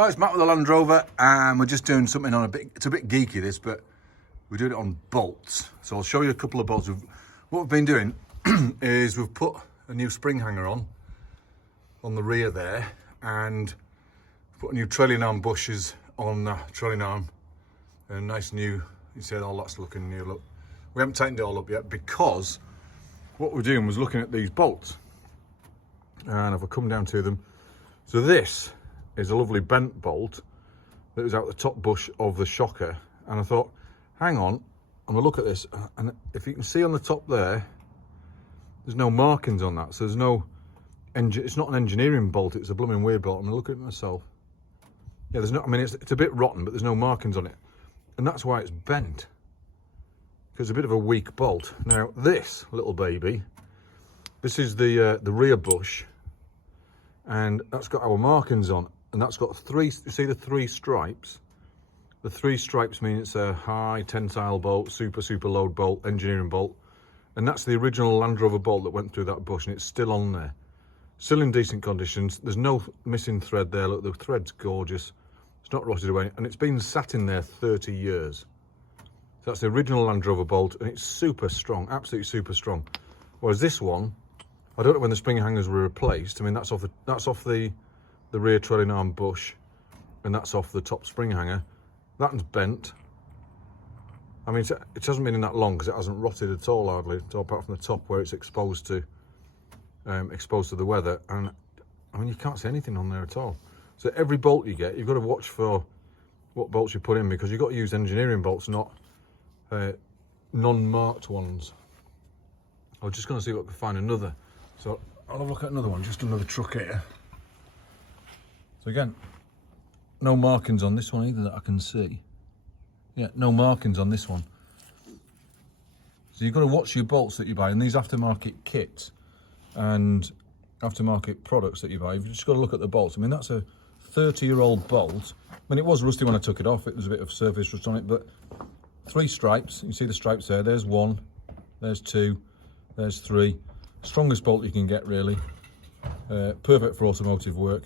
Oh, it's Matt with the LandRover, and we're just doing something on it's a bit geeky this, but we're doing it on bolts. So I'll show you a couple of bolts. What we've been doing is we've put a new spring hanger on the rear there, and put a new trailing arm bushes on the trailing arm. A nice new, you see all that's looking new. Look, we haven't tightened it all up yet because what we're doing was looking at these bolts. And if I come down to them, so this is a lovely bent bolt that was out the top bush of the shocker, and I thought, hang on, I'm gonna look at this, and if you can see on the top there, there's no markings on that, so there's no it's not an engineering bolt, it's a blooming weird bolt. I'm gonna look at it myself. Yeah, there's no, I mean, it's a bit rotten, but there's no markings on it, and that's why it's bent, because it's a bit of a weak bolt. Now this little baby, this is the rear bush, and that's got our markings on, and that's got three, you see the three stripes? The three stripes mean it's a high tensile bolt, super load bolt, engineering bolt, and that's the original LandRover bolt that went through that bush, and it's still on there. Still in decent conditions. There's no missing thread there. Look, the thread's gorgeous. It's not rotted away, and it's been sat in there 30 years. So that's the original LandRover bolt, and it's super strong, absolutely super strong. Whereas this one, I don't know when the spring hangers were replaced. I mean, that's off the rear trailing arm bush, and that's off the top spring hanger. That one's bent. I mean, it hasn't been in that long because it hasn't rotted at all, hardly, apart from the top where it's exposed to the weather. And I mean, you can't see anything on there at all. So every bolt you get, you've got to watch for what bolts you put in, because you've got to use engineering bolts, not non-marked ones. I was just going to see if I could find another. So I'll have a look at another one, just another truck here. So again, no markings on this one either that I can see. Yeah, no markings on this one. So you've got to watch your bolts that you buy, and these aftermarket kits and aftermarket products that you buy, you've just got to look at the bolts. I mean, that's a 30-year-old bolt. I mean, it was rusty when I took it off. It was a bit of surface rust on it, but three stripes. You see the stripes there. There's one, there's two, there's three. Strongest bolt you can get, really. Perfect for automotive work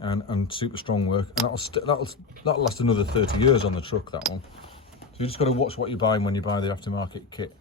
and super strong work, and that'll last another 30 years on the truck, that one. So you just got to watch what you're buying when you buy the aftermarket kit.